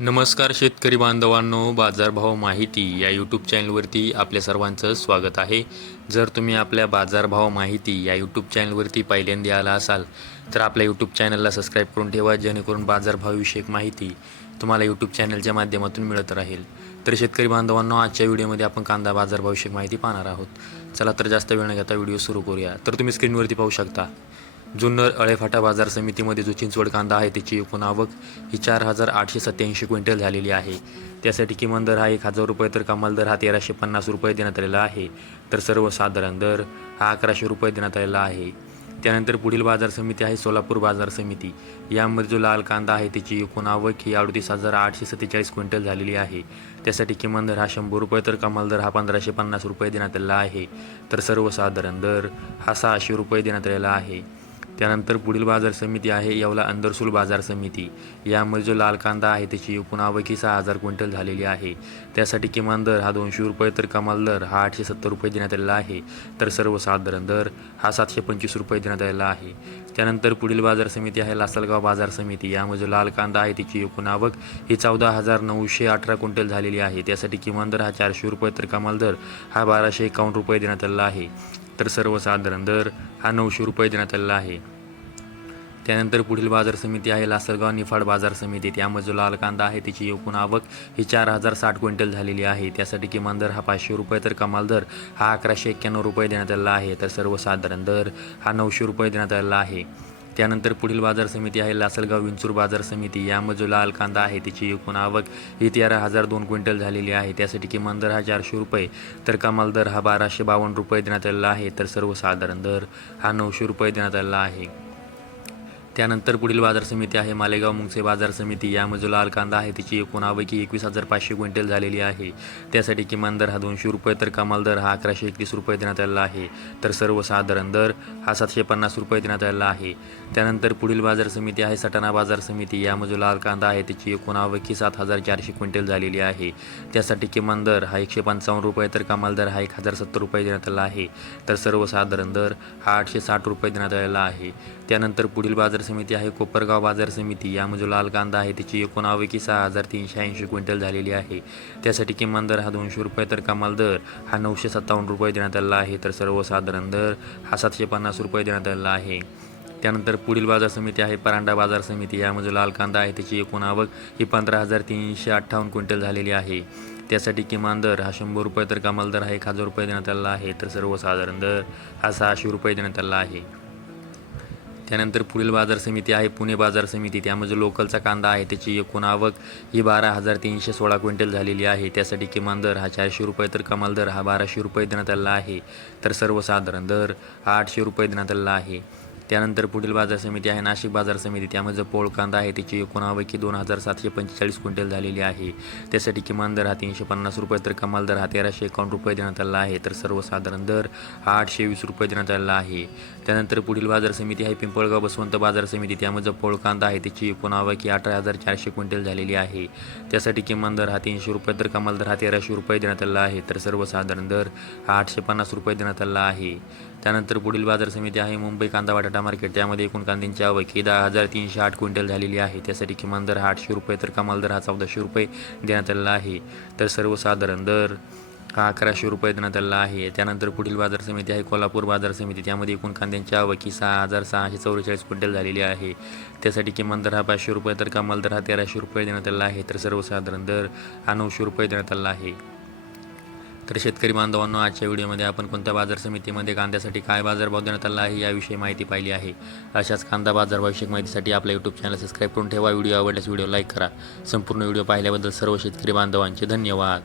नमस्कार शेतकरी बांधवांनो, बाजारभाव माहिती या यूट्यूब चॅनलवरती आपल्या सर्वांचं स्वागत आहे. जर तुम्ही आपल्या बाजारभाव माहिती या यूट्यूब चॅनलवरती पहिल्यांदा आला असाल तर आपल्या यूट्यूब चॅनलला सबस्क्राईब करून ठेवा, जेणेकरून बाजारभावविषयक माहिती तुम्हाला यूट्यूब चॅनलच्या माध्यमातून मिळत राहील. तर शेतकरी बांधवांनो, आजच्या व्हिडिओमध्ये आपण कांदा बाजारभावविषयक माहिती पाहणार आहोत. चला तर जास्त वेळ न घेता व्हिडिओ सुरू करूया. तर तुम्ही स्क्रीनवरती पाहू शकता, जुन्नर अळेफाटा बाजार समितीमध्ये जो चिंचवड कांदा आहे त्याची एकूण आवक ही 4,887 क्विंटल झालेली आहे. त्यासाठी किमान दर हा 1,000 रुपये तर कमाल दर हा 1,350 रुपये देण्यात आलेला आहे. तर सर्वसाधारण दर हा 1,100 रुपये देण्यात आलेला आहे. त्यानंतर पुढील बाजार समिती आहे सोलापूर बाजार समिती. यामध्ये जो लाल कांदा आहे त्याची एकूण आवक ही 38,847 क्विंटल झालेली आहे. त्यासाठी किमान दर हा 100 रुपये तर कमाल दर हा 1,550 रुपये देण्यात आलेला आहे. तर सर्वसाधारण दर हा 600 रुपये देण्यात आलेला आहे. त्यानंतर पुढील बाजार समिती आहे येवला अंदरसूल बाजार समिती. यामध्ये जो लाल कांदा आहे त्याची एकूण आवक ही 6,000 क्विंटल झालेली आहे. त्यासाठी किमान दर हा 200 रुपये तर कमाल दर हा 870 रुपये देण्यात आलेला आहे. तर सर्वसाधारण दर हा 725 रुपये देण्यात आलेला आहे. त्यानंतर पुढील बाजार समिती आहे लासलगाव बाजार समिती. यामध्ये जो लाल कांदा आहे त्याची एकूण आवक ही 14,918 क्विंटल झालेली आहे. त्यासाठी किमान दर हा 400 रुपये तर कमाल दर हा 1,251 रुपये देण्यात आलेला आहे. तर सर्वसाधारण दर हा 900 रुपये देण्यात आलेला आहे. त्यानंतर पुढील बाजार समिती आहे लासलगाव निफाड बाजार समिती. यामध्ये जो लाल कांदा आहे त्याची एकूण आवक ही 4,060 क्विंटल झालेली आहे. त्यासाठी किमान दर हा 500 रुपये तर कमाल दर हा 1,191 रुपये देण्यात आलेला आहे. तर सर्वसाधारण दर हा 900 रुपये देण्यात आलेला आहे. त्यानंतर पुढील बाजार समिती आहे लासलगाव विंचूर बाजार समिती. यामध्ये जो लाल कांदा आहे त्याची एकूण आवक ही 13,002 क्विंटल झालेली आहे. त्यासाठी किमान दर हा 400 रुपये तर कमाल दर हा 1,252 रुपये देण्यात आलेला आहे. तर सर्वसाधारण दर हा 900 रुपये देण्यात आलेला आहे. त्यानंतर पुढील बाजार समिती आहे मालेगाव मुंगसे बाजार समिती. यामध्ये जो लाल कांदा आहे त्याची एकूण आवक ही 21,500 क्विंटल झालेली आहे. त्यासाठी किमान दर हा 200 रुपये तर कमाल दर हा 1,131 रुपये देण्यात आलेला आहे. तर सर्वसाधारण दर हा 750 रुपये देण्यात आलेला आहे. त्यानंतर पुढील बाजार समिती आहे सटाणा बाजार समिती. यामध्ये जो लाल कांदा आहे त्याची एकूण आवक ही 7,400 क्विंटल झालेली आहे. त्यासाठी किमान दर हा 155 रुपये तर कमाल दर हा 1,070 रुपये देण्यात आलेला आहे. तर सर्वसाधारण दर हा 860 रुपये देण्यात आलेला आहे. त्यानंतर पुढील बाजार समिती आहे कोपरगाव बाजार समिती. यामध्ये जो लाल कांदा आहे त्याची एकूण आवक ही 6,380 क्विंटल झालेली आहे. त्यासाठी किमान दर हा 200 रुपये तर कमाल दर हा 957 रुपये देण्यात आलेला आहे. तर सर्वसाधारण दर हा 750 रुपये देण्यात आलेला आहे. त्यानंतर पुढील बाजार समिती आहे परांडा बाजार समिती. यामध्ये लाल कांदा आहे त्याची एकूण आवक ही 15,358 क्विंटल झालेली आहे. त्यासाठी किमान दर हा 100 रुपये तर कमाल दर हा 1,000 रुपये देण्यात आलेला आहे. तर सर्वसाधारण दर हा 600 रुपये देण्यात आलेला आहे. त्यानंतर पुढील बाजार समिती आहे पुणे बाजार समिती. त्यामध्ये लोकलचा कांदा आहे त्याची एकूण आवक ही 12,316 क्विंटल झालेली आहे. त्यासाठी किमान दर हा 400 रुपये तर कमाल दर हा 1,200 रुपये देण्यात आलेला आहे. तर सर्वसाधारण दर हा 800 रुपये देण्यात आलेला आहे. त्यानंतर पुढील बाजार समिती आहे नाशिक बाजार समिती. त्यामध्ये जो पोळ कांदा आहे त्याची एकूण आवक ही 2,745 क्विंटल झालेली आहे. त्यासाठी किमान दर हा 350 रुपये तर कमाल दर हा 1,351 रुपये देण्यात आलेला आहे. तर सर्वसाधारण दर हा 820 रुपये देण्यात आलेला आहे. त्यानंतर पुढील बाजार समिती आहे पिंपळगाव बसवंत बाजार समिती. त्यामध्ये जो पोळ कांदा आहे त्याची एकूण आवक ही 18,400 क्विंटल झालेली आहे. त्यासाठी किमान दर हा 300 रुपये तर कमाल दर हा 1,300 रुपये देण्यात आलेला आहे. तर सर्वसाधारण दर हा 850 रुपये देण्यात आलेला आहे. त्यानंतर पुढील बाजार समिती आहे मुंबई कांदा बटाटा मार्केट. त्यामध्ये एकूण कांद्यांची आवक ही 10,308 क्विंटल झालेली आहे. त्यासाठी किमान दर हा 800 रुपये तर कमाल दर हा 1,400 रुपये देण्यात आलेला आहे. तर सर्वसाधारण दर हा 1,100 रुपये देण्यात आलेला आहे. त्यानंतर पुढील बाजार समिती आहे कोल्हापूर बाजार समिती. त्यामध्ये एकूण कांद्यांची आवक ही 6,644 क्विंटल झालेली आहे. त्यासाठी किमान दर हा 500 रुपये तर कमाल दर हा 1,300 रुपये देण्यात आलेला आहे. तर सर्वसाधारण दर हा 900 रुपये देण्यात आलेला आहे. तर शेतकरी बांधवांनो, आजच्या व्हिडिओमध्ये आपण कोणत्या बाजार समितीमध्ये कांद्यासाठी काय बाजारभाव देण्यात आला आहे याविषयी माहिती पाहिली आहे. अशाच कांदा बाजारभावविषयक माहितीसाठी आपल्या यूट्यूब चॅनल सबस्क्राईब करून ठेवा. व्हिडिओ आवडल्यास व्हिडिओ लाईक करा. संपूर्ण व्हिडिओ पाहिल्याबद्दल सर्व शेतकरी बांधवांचे धन्यवाद.